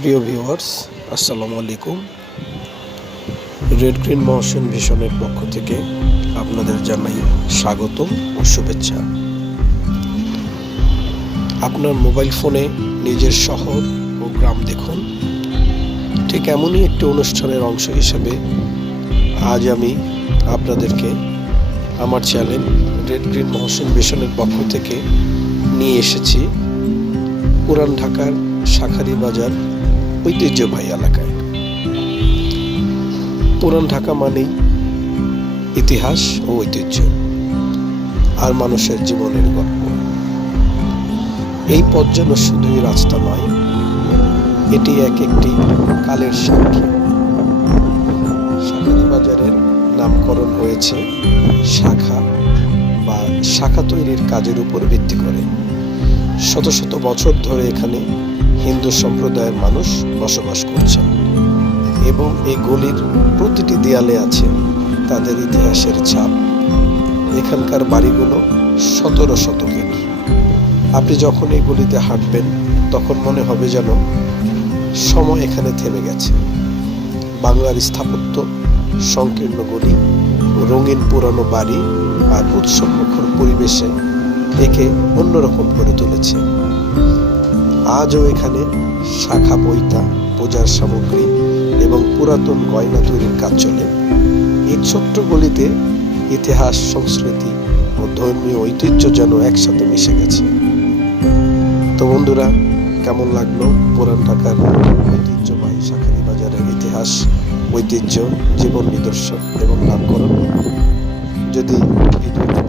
প্রিয় ভিউয়ার্স, আসসালামু আলাইকুম। রেড গ্রিন মহসিন ভিশনের পক্ষ থেকে আপনাদের জানাই স্বাগতম ও শুভেচ্ছা। আপনার মোবাইল ফোনে নিজের শহর ও গ্রাম দেখুন। ঠিক এমনই একটি অনুষ্ঠানের অংশ হিসেবে আজ আমি আপনাদেরকে আমার চ্যানেল রেড গ্রিন মহসিন ভিশনের পক্ষ থেকে নিয়ে এসেছি। পুরান ঢাকার শাখারি বাজার ঐতিহ্যবাহী এলাকায়। পুরান ঢাকা মানেই ইতিহাস ও ঐতিহ্য আর মানুষের জীবনের গল্প। এই পথ যেন শুধুই রাস্তা নয়, এটি এক একটি কালের সাক্ষী। শাখারি বাজারের নামকরণ হয়েছে শাখা বা শাখা তৈরির কাজের উপর ভিত্তি করে। শত শত বছর ধরে এখানে হিন্দু সম্প্রদায়ের মানুষ বসবাস করছেন এবং এই গলির প্রতিটি দেয়ালে আছে তাদের ইতিহাসের ছাপ। এখানকার বাড়িগুলো সতেরো শতকের। আপনি যখন এই গলিতে হাঁটবেন, তখন মনে হবে যেন সময় এখানে থেমে গেছে। বাংলার স্থাপত্য, সংকীর্ণ গলি, রঙিন পুরানো বাড়ি আর উৎসবমুখর পরিবেশে একে অন্যরকম করে তুলেছে। আজও এখানে শাখা বইতা পূজার সামগ্রী এবং পুরাতন গয়না তৈরির কাজ চলে। এই ছোট্ট গলিতে ইতিহাস, সংস্কৃতি ও ধর্মীয় ঐতিহ্য যেন একসাথে মিশে গেছে। তো বন্ধুরা, কেমন লাগল পুরান ঢাকার ঐতিহ্যবাহী শাখারি বাজারের ইতিহাস, ঐতিহ্য, জীবন নিদর্শন এবং নামকরণ? যদি ভিডিওটি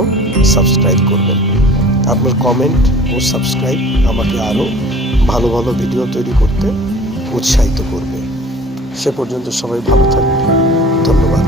এবং সাবস্ক্রাইব করবেন আপনার কমেন্ট ও সাবস্ক্রাইব আমাকে আরও ভালো ভালো ভিডিও তৈরি করতে উৎসাহিত করবে। সে পর্যন্ত সবাই ভালো থাকবে। ধন্যবাদ।